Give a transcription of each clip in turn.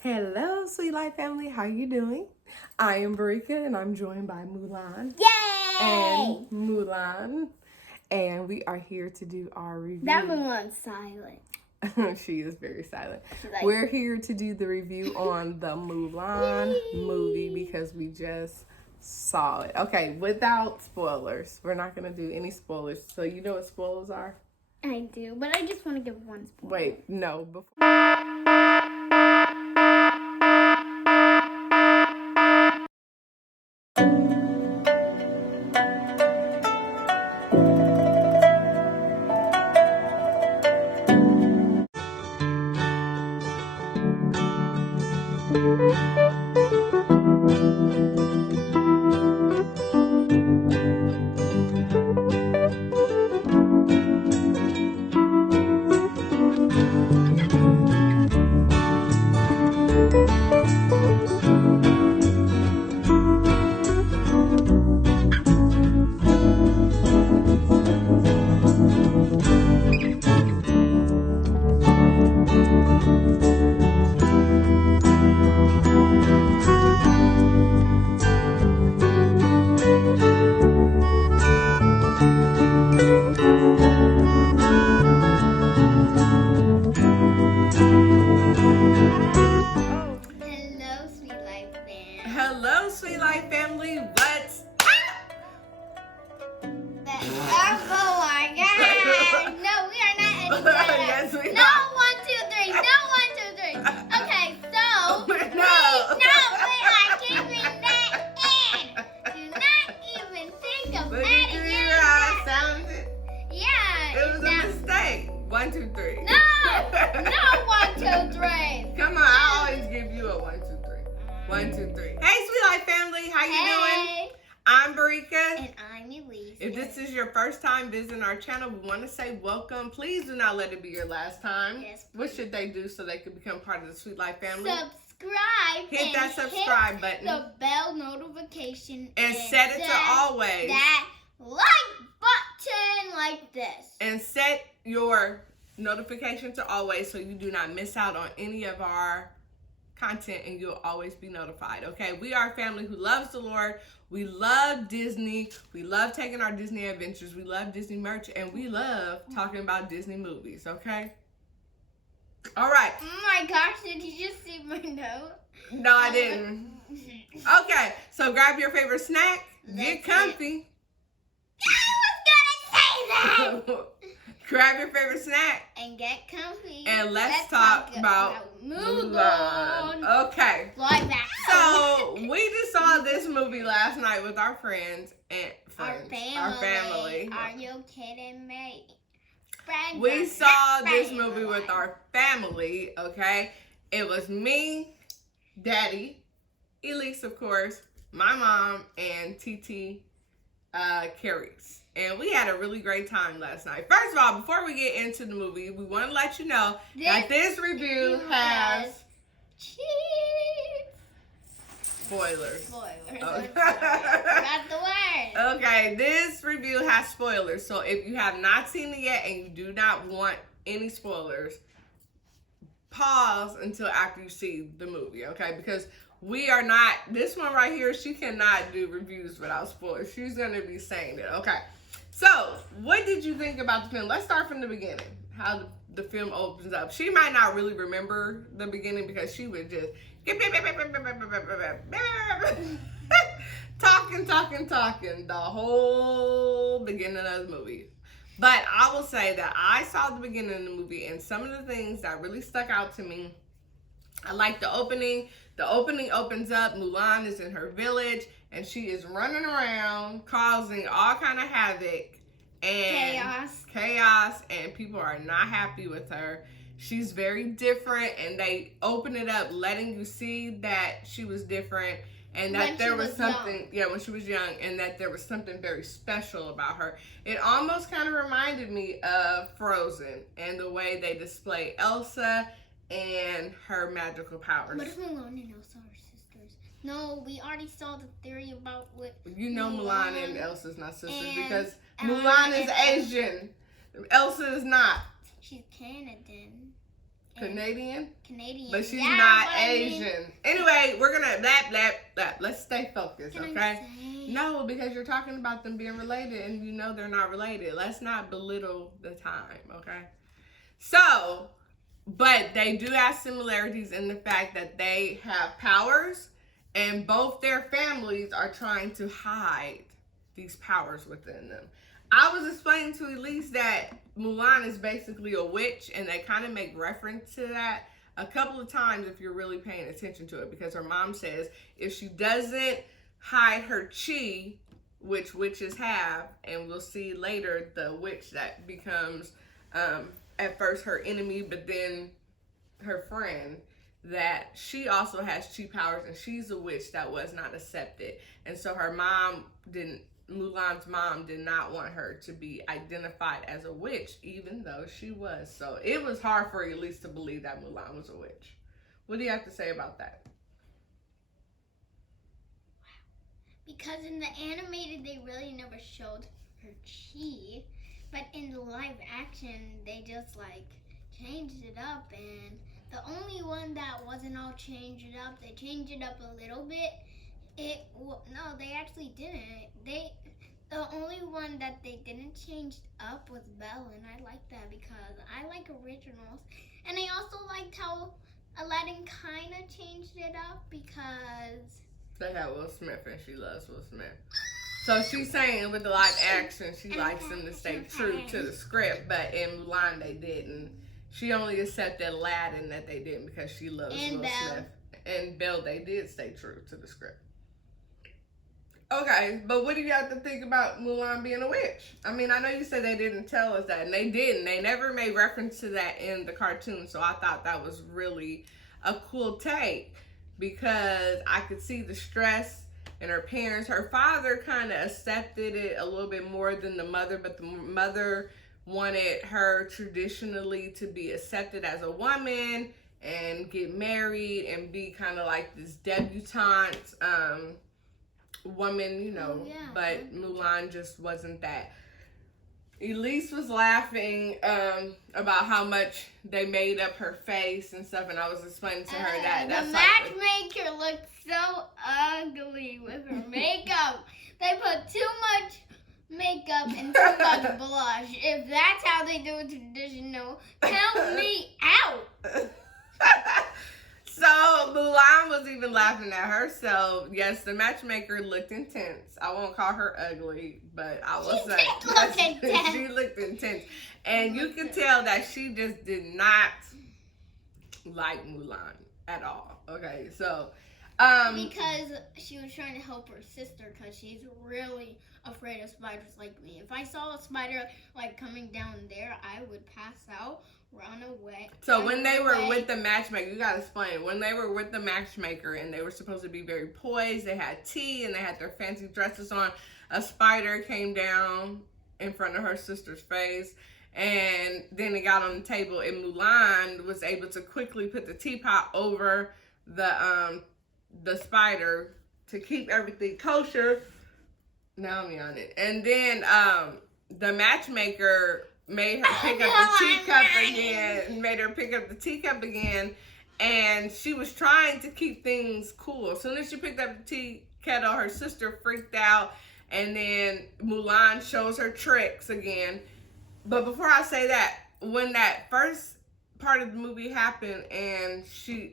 Hello, SweetLife Family. How you doing? I am Barika, and I'm joined by Mulan. Yay! And Mulan. And we are here to do our review. That Mulan's silent. She is very silent. Like, We're here to do the review on the Mulan movie because we just saw it. Okay, without spoilers. We're not going to do any spoilers. So you know what spoilers are? I do, but I just want to give one spoiler. Wait, no. Before. Hello, SweetLife Family. What's up? Oh my god! No, we are not editing that. Yes, we No, are. 1, 2, 3. No, 1, 2, 3. Okay, so No. we are keeping that in. Do not even think of Look at adding you, it. I sounded. Yeah. It was a mistake. 1, 2, 3. No, 1, 2, 3. Come on, I always give you a 1, 2, 3. 1, 2, 3. Hey, SweetLife Family, how you doing? Hey. I'm Barika. And I'm Elise. If this is your first time visiting our channel, we want to say welcome. Please do not let it be your last time. Yes, what should they do so they can become part of the SweetLife Family? Subscribe. Hit that subscribe button. The bell notification. And set it to always. That like button like this. And set your notification to always so you do not miss out on any of our content and you'll always be notified. Okay, we are a family who loves the Lord. We love Disney. We love taking our Disney adventures. We love Disney merch, and we love talking about Disney movies. Okay, all right. Oh my gosh, did you just see my note? No, I didn't. Okay, so grab your favorite snack, get comfy. I was gonna say that. Grab your favorite snack And get comfy. and let's talk about Mulan. Okay. Fly back. So we just saw this movie last night with our friends and Our family. Are you kidding me? Friends We are saw not this family. movie with our family, okay? It was me, Daddy, Elise, of course, my mom, and TT Carries. And we had a really great time last night. First of all, before we get into the movie, we want to let you know that this review has cheese. spoilers. Spoilers. Okay. Forgot the word. Okay, this review has spoilers. So if you have not seen it yet and you do not want any spoilers, pause until after you see the movie, okay? Because we are not, this one right here, she cannot do reviews without spoilers. She's going to be saying it, okay? So, what did you think about the film? Let's start from the beginning, how the film opens up. She might not really remember the beginning because she would just talking the whole beginning of the movie. But I will say that I saw the beginning of the movie and some of the things that really stuck out to me. I like the opening. The opening opens up. Mulan is in her village and she is running around causing all kind of havoc and chaos, and people are not happy with her. She's very different, and they open it up letting you see that she was different and that there was something, when she was young, and that there was something very special about her. It almost kind of reminded me of Frozen and the way they display Elsa and her magical powers. What if Mulan and Elsa are sisters? No, we already saw the theory about what. You know Mulan and Elsa's not sisters because Mulan is Asian. Elsa is not. She's Canadian. Canadian? Canadian. But she's Yeah, not but I mean- Asian. Anyway, we're gonna let's stay focused, Can okay? I say? No, because you're talking about them being related and you know they're not related. Let's not belittle the time, okay? So, but they do have similarities in the fact that they have powers and both their families are trying to hide these powers within them. I was explaining to Elise that Mulan is basically a witch, and they kind of make reference to that a couple of times if you're really paying attention to it, because her mom says if she doesn't hide her chi, which witches have, and we'll see later the witch that becomes at first her enemy, but then her friend, that she also has chi powers, and she's a witch that was not accepted. And so her mom Mulan's mom did not want her to be identified as a witch, even though she was. So it was hard for Elise to believe that Mulan was a witch. What do you have to say about that? Because in the animated, they really never showed her chi. But in the live action, they just like changed it up. And the only one that wasn't all changed up, they changed it up a little bit. No, they actually didn't. The only one that they didn't change up was Belle, and I like that because I like originals. And I also liked how Aladdin kind of changed it up because They had Will Smith, and she loves Will Smith. So she's saying with the live action, she likes them to stay true to the script, but in Mulan they didn't. She only accepted Aladdin that they didn't because she loves Will Smith. And Belle, they did stay true to the script. Okay, but what do you have to think about Mulan being a witch? I mean, I know you said they didn't tell us that, and they didn't. They never made reference to that in the cartoon, so I thought that was really a cool take because I could see the stress in her parents. Her father kind of accepted it a little bit more than the mother, but the mother wanted her traditionally to be accepted as a woman and get married and be kind of like this debutante woman, you know. yeah. But Mulan just wasn't that. Elise was laughing about how much they made up her face and stuff, and I was explaining to her that the matchmaker looked so ugly with her makeup. They put too much makeup and too much blush. If that's how they do it traditional, count me out. So Mulan was even laughing at herself. Yes, the matchmaker looked intense. I won't call her ugly, but I will say look intense. she looked intense. And you could tell that she just did not like Mulan at all. Okay, so because she was trying to help her sister because she's really afraid of spiders like me. If I saw a spider like coming down there, I would pass out, run away. So when they were with the matchmaker, you gotta explain. When they were with the matchmaker and they were supposed to be very poised, they had tea and they had their fancy dresses on, a spider came down in front of her sister's face. And then it got on the table, and Mulan was able to quickly put the teapot over the spider to keep everything kosher. Now I'm on it. And then the matchmaker made her pick up the teacup again. Made her pick up the teacup again. And she was trying to keep things cool. As soon as she picked up the tea kettle, her sister freaked out. And then Mulan shows her tricks again. But before I say that, when that first part of the movie happened and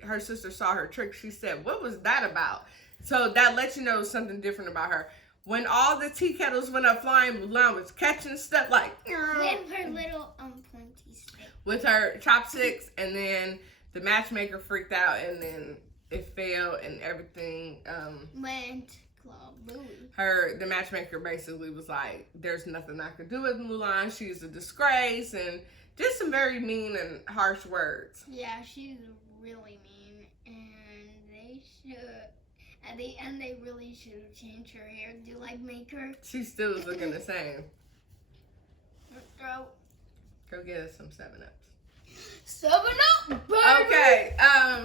her sister saw her trick, she said, "What was that about?" So that lets you know something different about her. When all the tea kettles went up flying, Mulan was catching stuff like with her little pointy stick. With her chopsticks, and then the matchmaker freaked out, and then it fell, and everything went booey. The matchmaker basically was like, "There's nothing I could do with Mulan. She's a disgrace," and just some very mean and harsh words. Yeah, she's really mean, and they should. At the end, they really should have changed her hair to like make her. She still is looking the same. Throat. Go get us some 7-Ups. 7-Up, baby! Okay,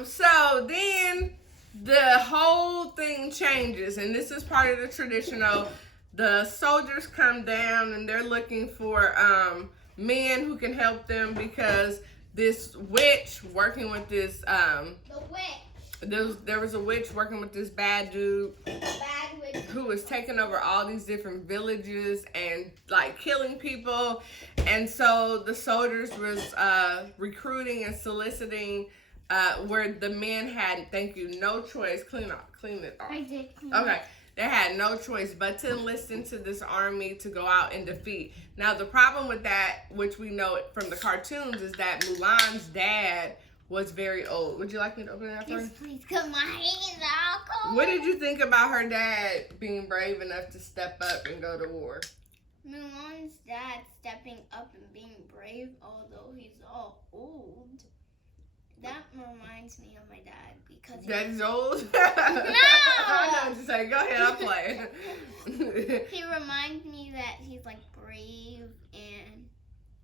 so then the whole thing changes, and this is part of the traditional. The soldiers come down, and they're looking for men who can help them because this witch working with this The witch. there was a witch working with this bad dude Bad witch. who was taking over all these different villages and like killing people. And so the soldiers was recruiting and soliciting where the men had, thank you, no choice. Clean it off. I did. Okay. They had no choice but to enlist into this army to go out and defeat. Now, the problem with that, which we know from the cartoons, is that Mulan's dad was very old. Would you like me to open that for you? Yes, please, because my hands are all cold. What did you think about her dad being brave enough to step up and go to war? Mulan's dad stepping up and being brave, although he's all old. That reminds me of my dad because Daddy's old? No! I know what you're saying. Go ahead, I'll play. he reminds me that he's like brave, and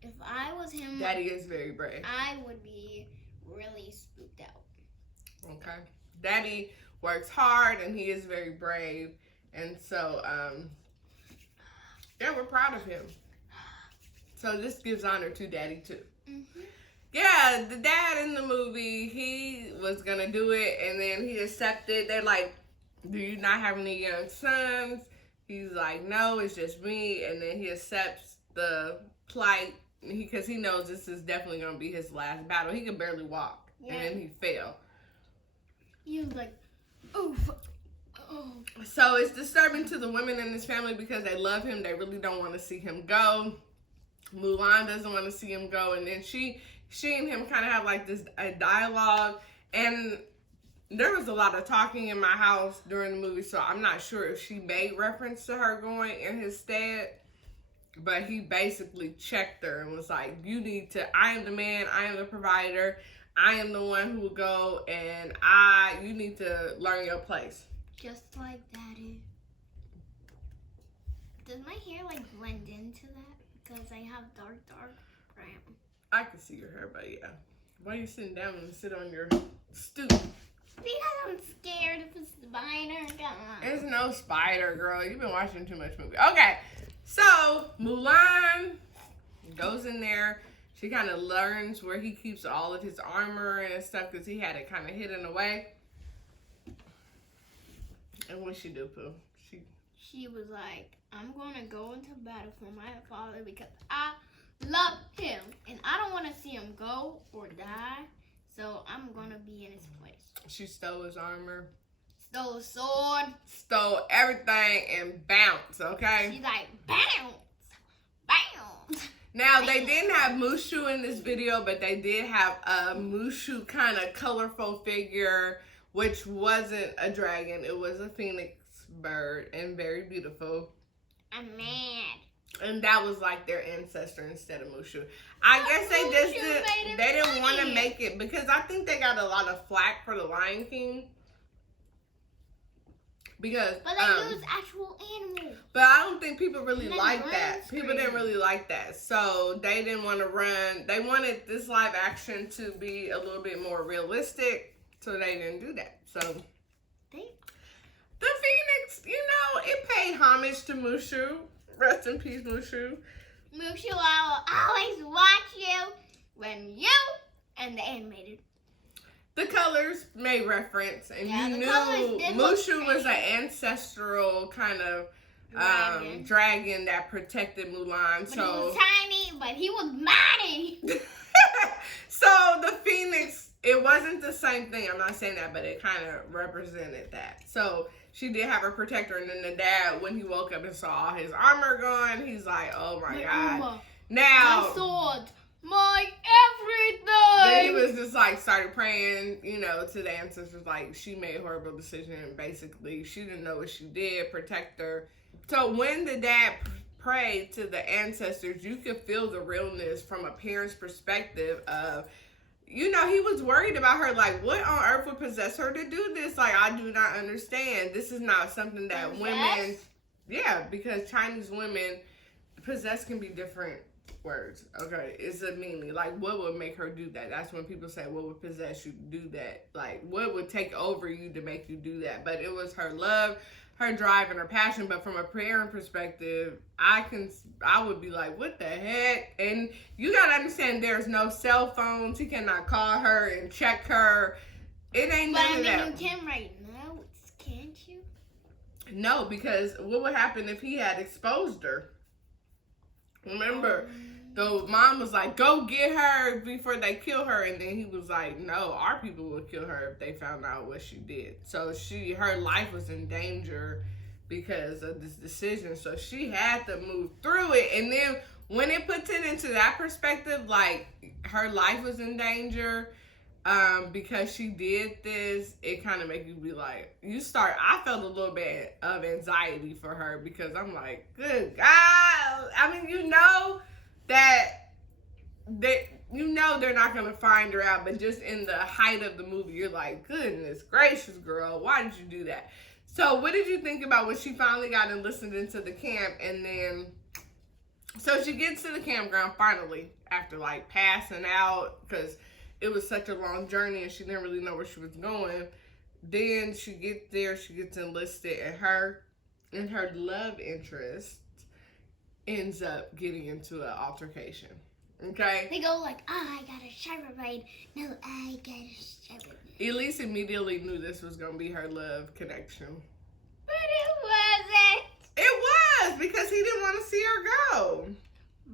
if I was him, Daddy is very brave. I would be really spooked out. Okay. Daddy works hard and he is very brave. And so, yeah, we're proud of him. So this gives honor to Daddy too. Mm-hmm. Yeah, the dad in the movie, he was gonna do it and then he accepted. They're like, do you not have any young sons? He's like, no, it's just me. And then he accepts the plight because he knows this is definitely gonna be his last battle. He can barely walk. Yeah. And then he fell. He was like, oof. Oh. So it's disturbing to the women in his family because they love him. They really don't want to see him go. Mulan doesn't want to see him go. And then she and him kind of have like this a dialogue. And there was a lot of talking in my house during the movie. So I'm not sure if she made reference to her going in his stead. But he basically checked her and was like, you need to, I am the man. I am the provider. I am the one who will go. And you need to learn your place. Just like Daddy. Does my hair like blend into that? Because I have dark brown. I can see your hair, but yeah. Why are you sitting down and sit on your stoop? Because I'm scared if a spider comes. There's no spider, girl. You've been watching too much movie. Okay, so Mulan goes in there. She kind of learns where he keeps all of his armor and stuff because he had it kind of hidden away. And what she do, Pooh? She was like, I'm going to go into battle for my father because I love him. And I don't want to see him go or die. So I'm going to be in his place. She stole his armor. Stole a sword. Stole everything and bounced, okay? She's like, bounce. Bounce. Now, they didn't have Mushu in this video, but they did have a Mushu kind of colorful figure, which wasn't a dragon. It was a phoenix bird and very beautiful. I'm mad. And that was like their ancestor instead of Mushu. I guess they didn't want to make it because I think they got a lot of flack for the Lion King. Because but they use actual animals. But I don't think people really like that. People didn't really like that. So they didn't want to run. They wanted this live action to be a little bit more realistic. So they didn't do that. So the Phoenix, it paid homage to Mushu. Rest in peace, Mushu. Mushu, I will always watch you when you and the animated. The colors made reference, and yeah, you knew Mushu was an ancestral kind of dragon that protected Mulan. But so he was tiny, but he was mighty. So the Phoenix, it wasn't the same thing. I'm not saying that, but it kind of represented that. So she did have her protector, and then the dad, when he woke up and saw all his armor gone, he's like, "Oh my God!" Armor, now my sword, my everything. Then he was just like started praying, to the ancestors. Like she made a horrible decision, and basically she didn't know what she did. Protect her. So when the dad prayed to the ancestors, you could feel the realness from a parent's perspective of. He was worried about her. Like, what on earth would possess her to do this? Like, I do not understand. This is not something that women... Yeah, because Chinese women... Possess can be different words. Okay, it's a meaning. Like, what would make her do that? That's when people say, what would possess you to do that? Like, what would take over you to make you do that? But it was her love her drive and her passion, but from a parent perspective, I would be like, what the heck? And you gotta understand, there's no cell phones. He cannot call her and check her. It ain't none of that. But you can right now, can't you? No, because what would happen if he had exposed her? Remember, the mom was like, go get her before they kill her. And then he was like, no, our people would kill her if they found out what she did. So her life was in danger because of this decision. So she had to move through it. And then when it puts it into that perspective, like her life was in danger because she did this, it kind of makes you be like, I felt a little bit of anxiety for her because I'm like, good God. I mean, you know that they're not going to find her out, but just in the height of the movie, you're like, goodness gracious, girl, why did you do that? So what did you think about when she finally got enlisted into the camp? And then, so she gets to the campground finally after like passing out because it was such a long journey and she didn't really know where she was going. Then she gets there, she gets enlisted, and her love interest ends up getting into an altercation. Okay? They go like, I got a shower ride. No, I got a shower ride. Elise immediately knew this was going to be her love connection. But it wasn't. It was, because he didn't want to see her go.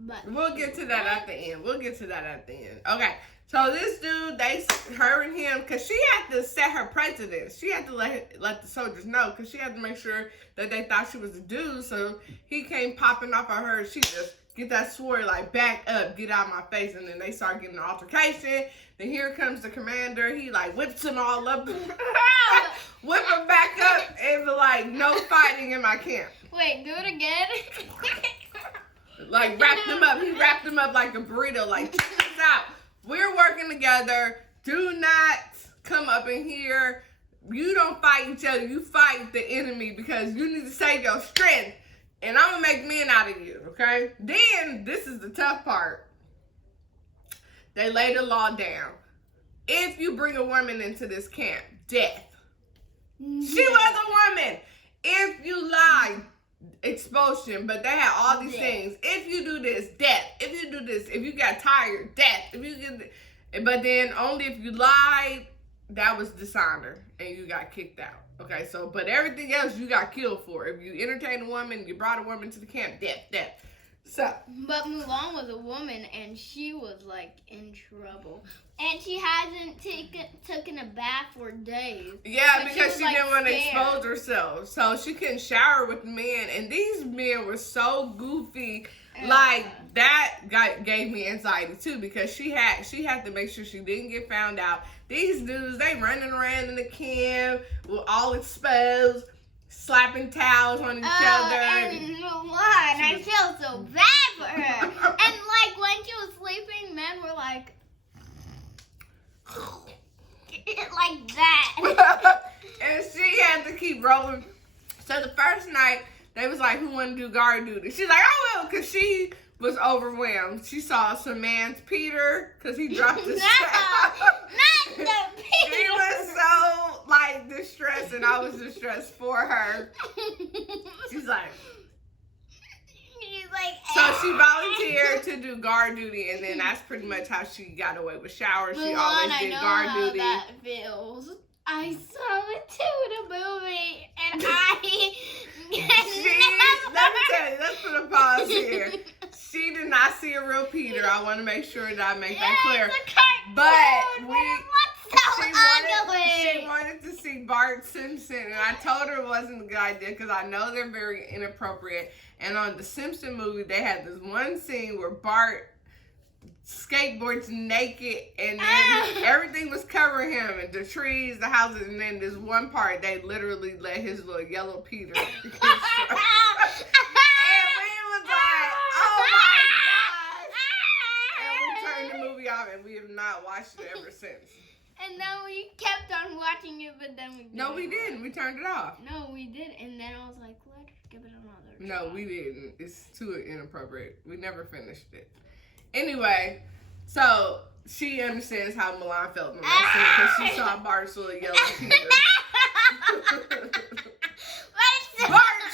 But We'll get to that at the end. Okay. So this dude, her and him, because she had to set her precedence. She had to let the soldiers know, because she had to make sure that they thought she was a dude. So he came popping off on her. She just get that sword, like, back up, get out of my face. And then they start getting an altercation. Then here comes the commander. He, like, whips them all up. Whip them back up and be like, no fighting in my camp. Wait, do it again. Like, wrapped them up. He wrapped them up like a burrito. Like, check this out. We're working together. Do not come up in here. You don't fight each other. You fight the enemy because you need to save your strength. And I'm going to make men out of you, okay? Then, this is the tough part. They lay the law down. If you bring a woman into this camp, death. She was a woman. If you lie, expulsion. But they had all these things. If you do this, death. If you do this, if you got tired, death. But then only if you lied, that was dishonor and you got kicked out. Okay, so, but everything else you got killed for. If you entertained a woman, you brought a woman to the camp, death. So. But Mulan was a woman and she was like in trouble. And she hasn't taken a bath for days. Yeah, because she didn't want to expose herself. So she couldn't shower with men. And these men were so goofy. Like, that gave me anxiety too, because she had to make sure she didn't get found out. These dudes, they running around in the camp, all exposed, slapping towels on each other. And Mulan, I feel so bad for her. And like when she was sleeping, men were like that. And she had to keep rolling. So the first night, they was like, who want to do guard duty? She's like, I will, because she was overwhelmed. She saw some man's Peter, because he dropped his Not the Peter. She was so, like, distressed, and I was distressed for her. She's like, so she volunteered to do guard duty, and then that's pretty much how she got away with showers. She always did guard duty. That feels. I saw it too in a movie, and let me tell you, let's put a pause here. She did not see a real Peter. I want to make sure that I make that clear. She wanted to see Bart Simpson, and I told her it wasn't a good idea because I know they're very inappropriate. And on the Simpson movie, they had this one scene where Bart skateboards naked, and then everything was covering him, and the trees, the houses, and then this one part, they literally let his little yellow Peter. And we was like, oh my gosh. And we turned the movie off, and we have not watched it ever since. And then we kept on watching it, but then we didn't. No, we didn't. We turned it off. No, we did. And then I was like, let's give it another try. No, we didn't. It's too inappropriate. We never finished it. Anyway, so she understands how Mulan felt in the last scene because she saw Bart's little yellow Peter. But it's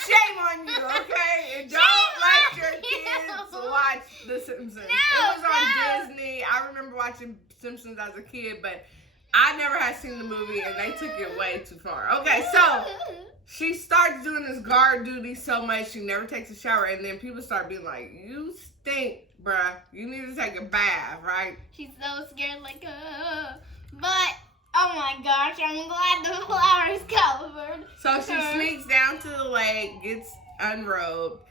shame on you, okay? And don't let your kids watch The Simpsons. No, it was on Disney. I remember watching Simpsons as a kid, but I never had seen the movie, and they took it way too far. Okay, so she starts doing this guard duty so much, she never takes a shower, and then people start being like, you stink, bruh. You need to take a bath, right? She's so scared, like, but, oh my gosh, I'm glad the flower's covered. So she sneaks down to the lake, gets unrobed,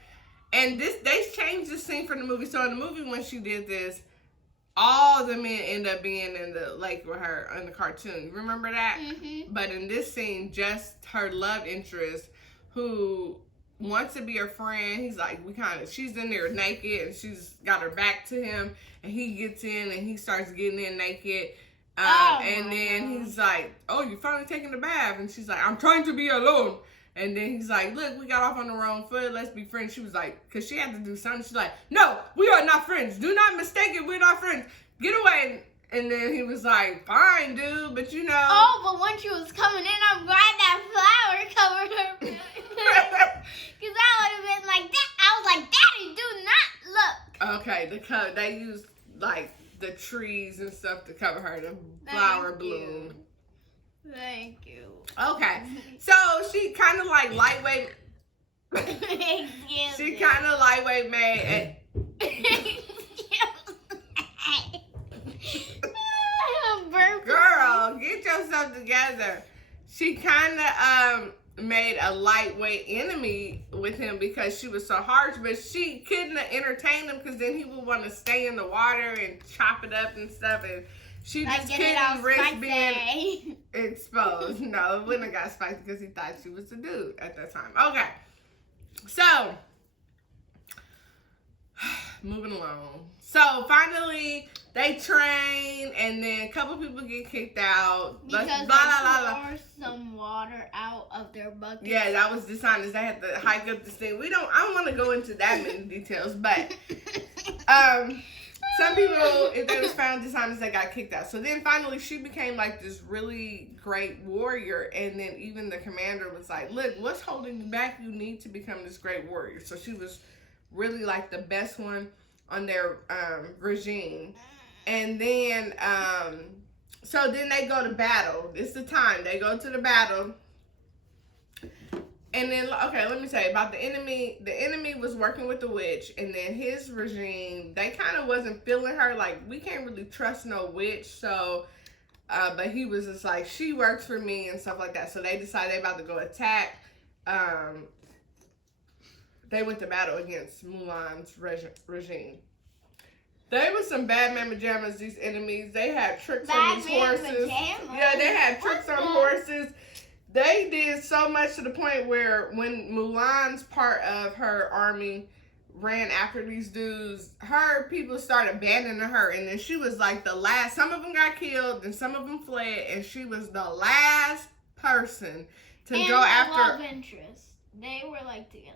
and they changed the scene from the movie. So in the movie, when she did this, all the men end up being in the lake with her in the cartoon. Remember that? Mm-hmm. But in this scene, just her love interest, who wants to be her friend. He's like, she's in there naked, and she's got her back to him, and he gets in, and he starts getting in naked. And then he's like, oh, you finally taking the bath? And she's like, I'm trying to be alone. And then he's like, look, we got off on the wrong foot. Let's be friends. She was like, because she had to do something. She's like, no, we are not friends. Do not mistake it. We're not friends. Get away. And then he was like, fine, dude, but you know. Oh, but when she was coming in, I'm glad that flower covered her. Because I would have been like that. I was like, Daddy, do not look. Okay, they used like the trees and stuff to cover her. The flower bloomed. Thank you. Okay, so she kind of like lightweight. She kind of lightweight made. Girl, get yourself together. She kind of made a lightweight enemy with him because she was so harsh, but she couldn't entertain him because then he would want to stay in the water and chop it up and stuff, and she just couldn't risk being exposed. No, it wouldn't have got spicy because he thought she was a dude at that time. Okay, so moving along. So finally they train, and then a couple people get kicked out. Because blah, they blah, some water out of their bucket. Yeah, that was dishonest. They had to hike up this thing. I don't want to go into that many details, but some people, if they was found dishonest, they got kicked out. So then finally she became like this really great warrior, and then even the commander was like, look, what's holding you back? You need to become this great warrior. So she was really like the best one on their regime. And then so then they go to battle. It's the time they go to the battle. And then, okay, let me tell you about the enemy. The enemy was working with the witch, and then his regime, they kind of wasn't feeling her. Like, we can't really trust no witch. So but he was just like, she works for me and stuff like that. So they decided they about to go attack. They went to battle against Mulan's regime. They were some bad mamma jammas, these enemies. They had tricks on these horses. Yeah, they had tricks on horses. They did so much to the point where when Mulan's part of her army ran after these dudes, her people started abandoning her, and then she was like the last. Some of them got killed, and some of them fled, and she was the last person to go after. Love interest. They were like together.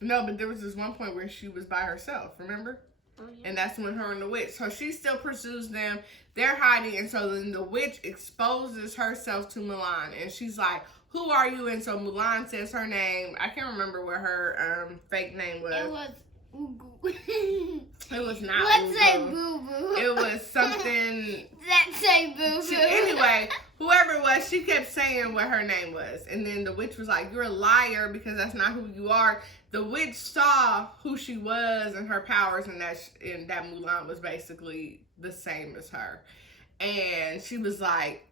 No, but there was this one point where she was by herself, remember? Oh, yeah. And that's when her and the witch. So she still pursues them. They're hiding, and so then the witch exposes herself to Mulan, and she's like, who are you? And so Mulan says her name. I can't remember what her fake name was. It was Ugu. It was not Let's Ugu. say Boo Boo. It was something. Let's say Boo Boo. Anyway, whoever it was, she kept saying what her name was. And then the witch was like, you're a liar because that's not who you are. The witch saw who she was and her powers, and that Mulan was basically the same as her. And she was like,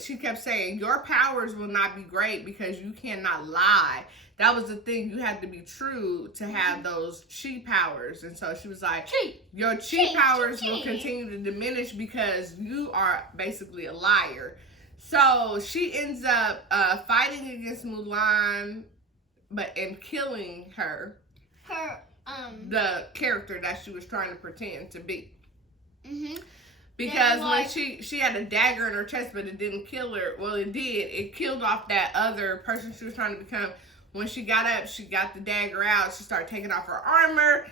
she kept saying, your powers will not be great because you cannot lie. That was the thing. You had to be true to have those chi powers. And so she was like, your chi powers will continue to diminish because you are basically a liar. So she ends up fighting against Mulan, and killing her. The character that she was trying to pretend to be. Because when she had a dagger in her chest, but it didn't kill her. Well, it did. It killed off that other person she was trying to become. When she got up, she got the dagger out. She started taking off her armor.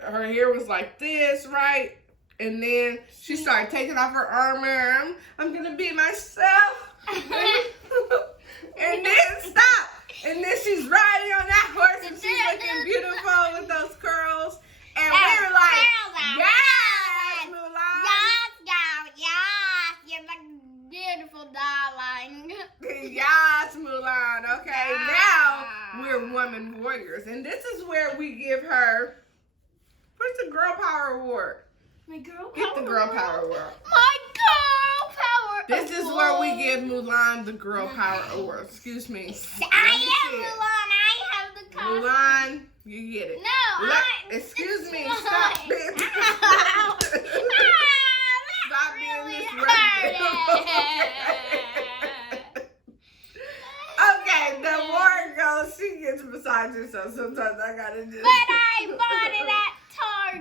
Her hair was like this, right? And then she started taking off her armor. I'm gonna be myself. And then stop. And then she's riding on that woman warriors. And this is where we give her, where's the Girl Power Award? My Girl Power Get the Girl Award? Power Award. My Girl Power This is Award. where we give Mulan the Girl Power Award. Excuse me. I am Mulan. I have the costume. Mulan, you get it. No, Excuse me. mine. Stop being Ow. Stop really being disruptive. Okay, the award goes. She gets beside herself. Sometimes I gotta just. But I bought it at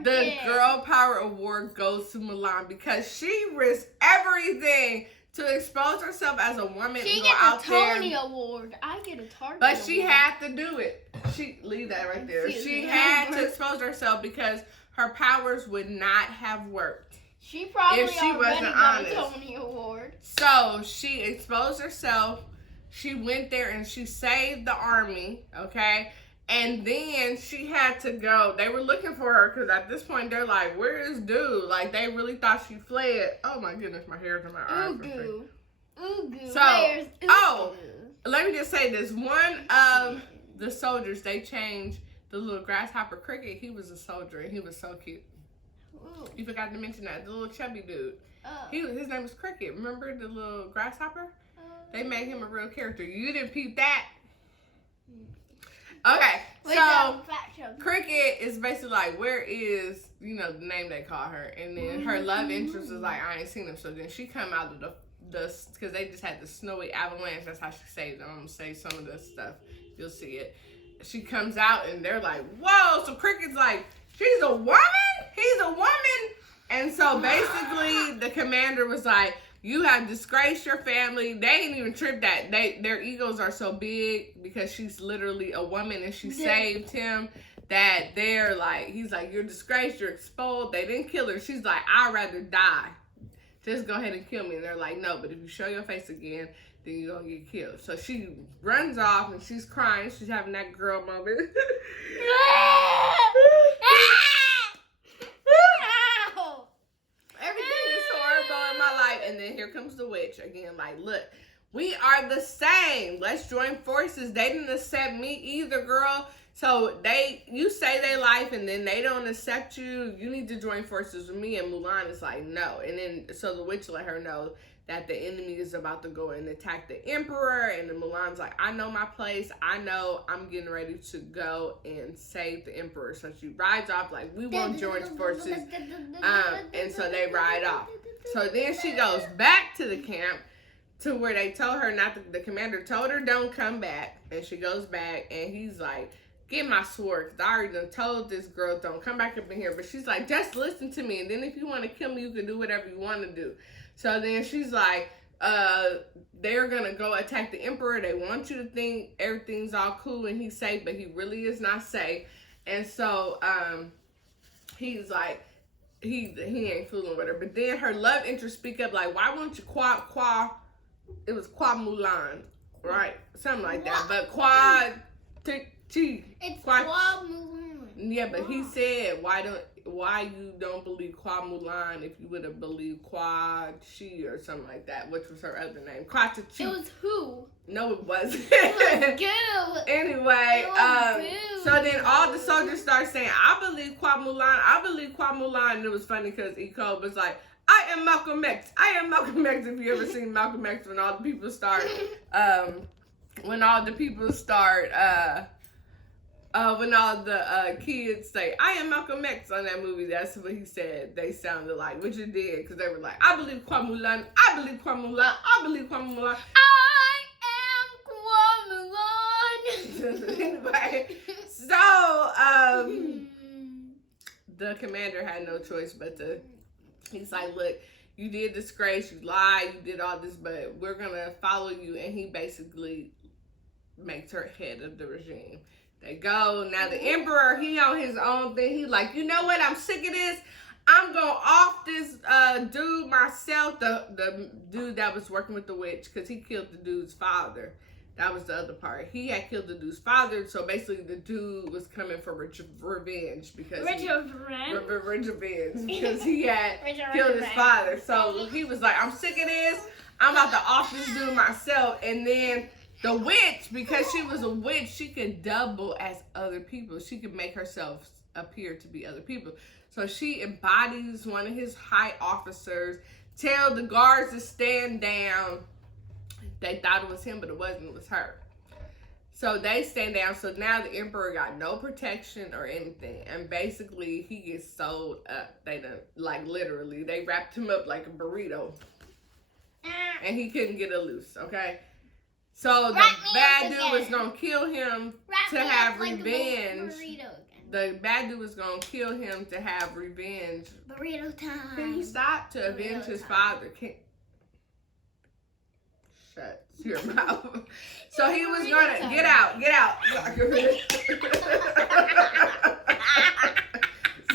Target. The Girl Power Award goes to Mulan because she risked everything to expose herself as a woman She and go gets out a there. Tony Award. I get a Target But she Award. had to do it. She leave that right there. Excuse She me. had to expose herself because her powers would not have worked. She probably if she already wasn't got honest. a Tony Award. So she exposed herself. She went there and she saved the army, okay? And then she had to go. They were looking for her because at this point they're like, where is dude? Like they really thought she fled. Oh my goodness, my hair's in my eyes. Ugu. Ugu. So, Where's Ugu? oh. Let me just say this. One of the soldiers, they changed the little grasshopper Cricket. He was a soldier and he was so cute. Ooh. You forgot to mention that. The little chubby dude. Oh. His name was Cricket. Remember the little grasshopper? They made him a real character. You didn't peep that? Okay, so Cricket is basically like, where is, you know, the name they call her. And then her love interest is like, I ain't seen him. So then she come out of the because they just had the snowy avalanche. That's how she saved them. I'm going to say some of this stuff. You'll see it. She comes out and they're like, whoa. So Cricket's like, she's a woman? He's a woman? And so basically the commander was like, you have disgraced your family. They ain't even tripped that. Their egos are so big because she's literally a woman and she saved him that they're like, he's like, you're disgraced, you're exposed. They didn't kill her. She's like, I'd rather die. Just go ahead and kill me. And they're like, no, but if you show your face again, then you're going to get killed. So she runs off and she's crying. She's having that girl moment. Everything is horrible in my life. And then here comes the witch again. Like, look, we are the same. Let's join forces. They didn't accept me either, girl. So you say their life and then they don't accept you. You need to join forces with me. And Mulan is like, no. And then so the witch let her know that the enemy is about to go and attack the emperor. And then Mulan's like, I know my place. I know I'm getting ready to go and save the emperor. So she rides off like, we won't join forces. And so they ride off. So then she goes back to the camp to where they told her not to, the commander told her don't come back. And she goes back and he's like, get my sword, because I already done told this girl don't come back up in here. But she's like, just listen to me. And then if you want to kill me, you can do whatever you want to do. So then she's like, they're going to go attack the emperor. They want you to think everything's all cool and he's safe, but he really is not safe. And so he's like, he ain't fooling with her. But then her love interest speak up like, why won't you it was Qua Mulan, right? Something like that. But It's Qua Mulan. Yeah, but he said, why you don't believe Qua Mulan if you would have believed Qua Chi or something like that, which was her other name. Qua Chi. It was who? No, it wasn't. It was Goo. Anyway, It was Goo. so then all the soldiers start saying, I believe Qua Mulan, I believe Qua Mulan. And it was funny because Eko was like, I am Malcolm X. I am Malcolm X. If you ever seen Malcolm X, when all the people start, when all the kids say, I am Malcolm X on that movie, that's what he said they sounded like, which it did, because they were like, I believe Qua Mulan, I believe Qua Mulan, I believe Qua Mulan. I am Qua Mulan. Anyway, so, the commander had no choice but to, he's like, look, you did disgrace, you lied, you did all this, but we're going to follow you, and he basically makes her head of the regime. They go. Now the emperor, he on his own thing. He like, you know what? I'm sick of this. I'm going off this dude myself. The dude that was working with the witch, because he killed the dude's father. That was the other part. He had killed the dude's father. So basically the dude was coming for revenge because because he had killed his father. So he was like, I'm sick of this. I'm about to off this dude myself. And then The witch, because she was a witch, she could double as other people. She could make herself appear to be other people. So she embodies one of his high officers, tell the guards to stand down. They thought it was him, but it wasn't. It was her. So they stand down. So now the emperor got no protection or anything. And basically, he gets sold up. They done, like, literally, they wrapped him up like a burrito. And he couldn't get it loose, okay? So the bad dude was going to kill him to have revenge. The bad dude was going to kill him to have revenge. Burrito time. Can you stop? To avenge his father. Shut your mouth. So he was going to get out.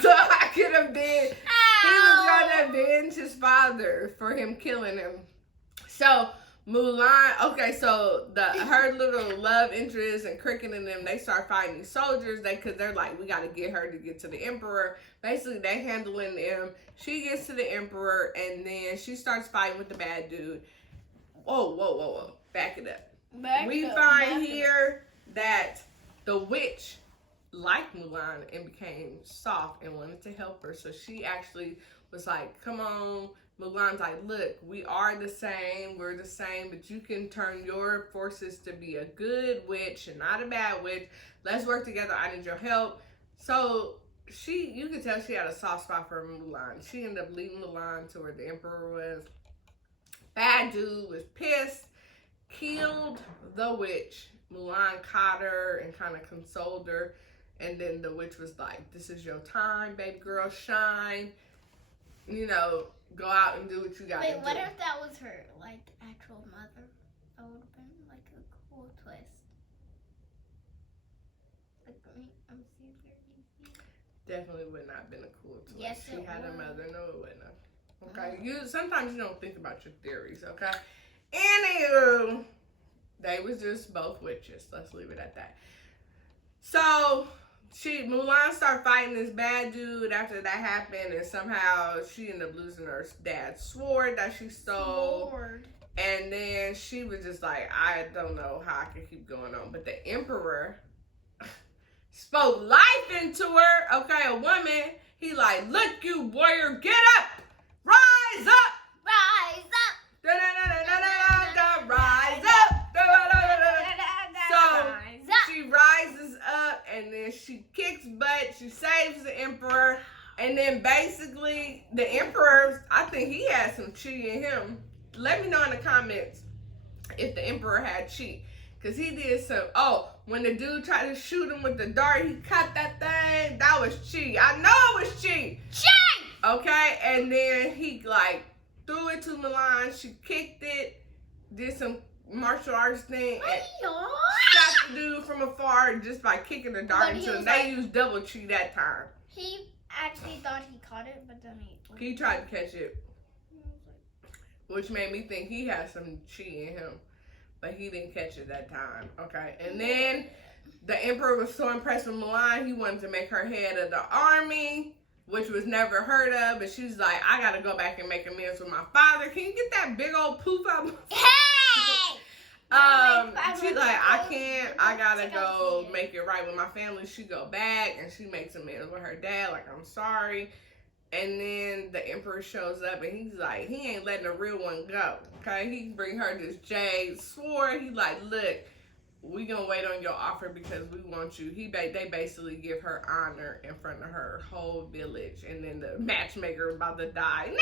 So I could have been. He was going to avenge his father for him killing him. So Mulan, okay, so her little love interest and Cricket and them, they start fighting these soldiers. Because they're like, we got to get her to get to the emperor. Basically, they handling them. She gets to the emperor, and then she starts fighting with the bad dude. Whoa. Back it up. We find here that the witch liked Mulan and became soft and wanted to help her. So she actually was like, come on. Mulan's like, look, we are the same. We're the same, but you can turn your forces to be a good witch and not a bad witch. Let's work together. I need your help. So you could tell she had a soft spot for Mulan. She ended up leading Mulan to where the emperor was. Bad dude was pissed, killed the witch. Mulan caught her and kind of consoled her. And then the witch was like, this is your time, baby girl, shine. You know, go out and do what you gotta do. Wait, what if that was her, like, actual mother? That would have been, like, a cool twist. Like, I'm seeing her. Definitely would not have been a cool twist. Yes, she had would. a mother. No, it wouldn't have. Okay, sometimes you don't think about your theories, okay? Anywho, they was just both witches. Let's leave it at that. So Mulan started fighting this bad dude after that happened, and somehow she ended up losing her dad's sword that she stole. And then she was just like, I don't know how I can keep going on. But the emperor spoke life into her, okay, a woman. He like, look, you warrior, get up! Rise up! Rise up! Da-da-da-da-da-da-da, rise up! So she rises up and then she kicks butt. She saves the emperor. And then basically the emperor, I think he had some chi in him. Let me know in the comments if the emperor had chi. Because he did some, when the dude tried to shoot him with the dart, he cut that thing. That was chi. I know it was chi. Chi! Okay, and then he like threw it to Mulan. She kicked it, did some martial arts thing, and shot the dude from afar just by kicking the dart into him. They used double chi that time. He actually thought he caught it, but then he tried to catch it, which made me think he had some chi in him, but he didn't catch it that time. Okay, and then the emperor was so impressed with Mulan, he wanted to make her head of the army, which was never heard of, but she's like, I gotta go back and make amends with my father. Can you get that big old poof out? Hey! She's like, I can't, I gotta go make it right with my family. She go back and she makes amends with her dad, like, I'm sorry. And then the emperor shows up and he's like, he ain't letting a real one go, okay? He bring her this jade sword. He like, look, we gonna wait on your offer because we want you. They basically give her honor in front of her whole village, and then the matchmaker about to die. No!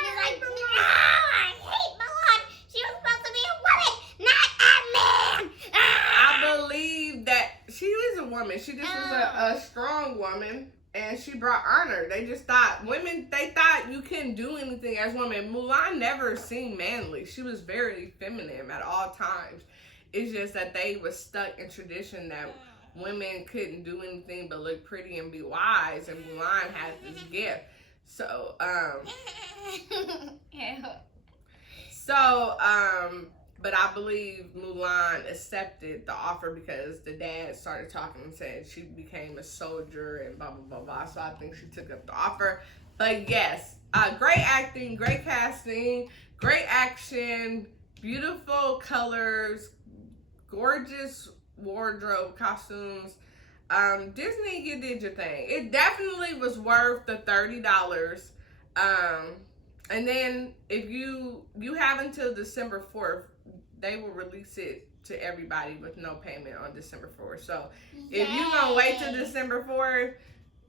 She's like, no, I hate Mulan. She was supposed to be a woman, not a man. I believe that she was a woman. She just was a strong woman, and she brought honor. They just thought they thought you couldn't do anything as women. Mulan never seemed manly. She was very feminine at all times. It's just that they was stuck in tradition that women couldn't do anything but look pretty and be wise, and Mulan had this gift. So, but I believe Mulan accepted the offer because the dad started talking and said she became a soldier and blah, blah, blah, blah. So I think she took up the offer. But yes, great acting, great casting, great action, beautiful colors, gorgeous wardrobe, costumes. Disney, you did your thing. It definitely was worth the $30. And then if you have until December 4th, they will release it to everybody with no payment on December 4th. So if you're going to wait till December 4th,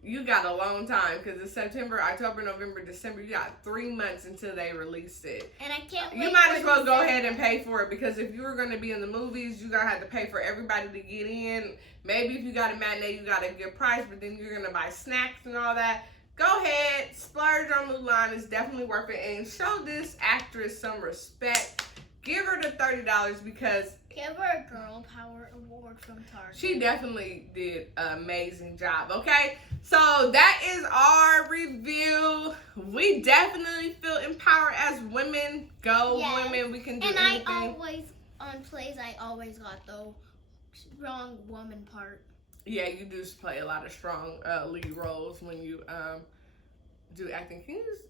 you got a long time, because it's September, October, November, December. You got 3 months until they release it. And I can't wait. You might as well go ahead and pay for it, because if you were going to be in the movies, you're going to have to pay for everybody to get in. Maybe if you got a matinee, you got a good price, but then you're going to buy snacks and all that. Go ahead, splurge on Mulan. It's definitely worth it. And show this actress some respect. Give her the $30, because give her a Girl Power Award from Target. She definitely did an amazing job, okay? So that is our review. We definitely feel empowered as women. Go, yes. Women, we can do anything. And I always, on plays, I always got the strong woman part. Yeah, you do play a lot of strong lead roles when you do acting. Can you just...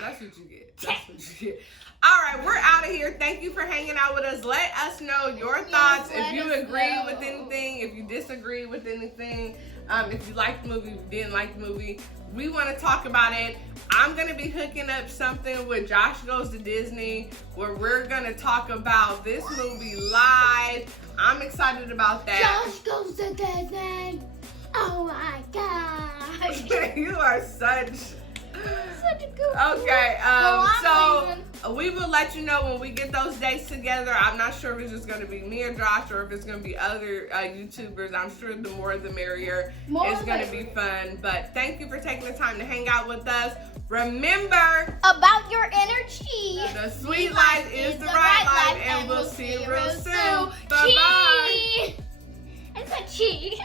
That's what you get. That's what you get. All right, we're out of here. Thank you for hanging out with us. Let us know your thoughts. If you agree with anything, if you disagree with anything, if you liked the movie, if you didn't like the movie, we want to talk about it. I'm going to be hooking up something with Josh Goes to Disney, where we're going to talk about this movie live. I'm excited about that. Josh Goes to Disney. Oh my gosh. You are such a good okay, so we will let you know when we get those dates together. I'm not sure if it's just going to be me or Josh, or if it's going to be other YouTubers. I'm sure the more the merrier. It's going to be fun. But thank you for taking the time to hang out with us. Remember about your energy. The sweet life is the right life, and we'll see you real soon. Bye-bye. It's a cheese.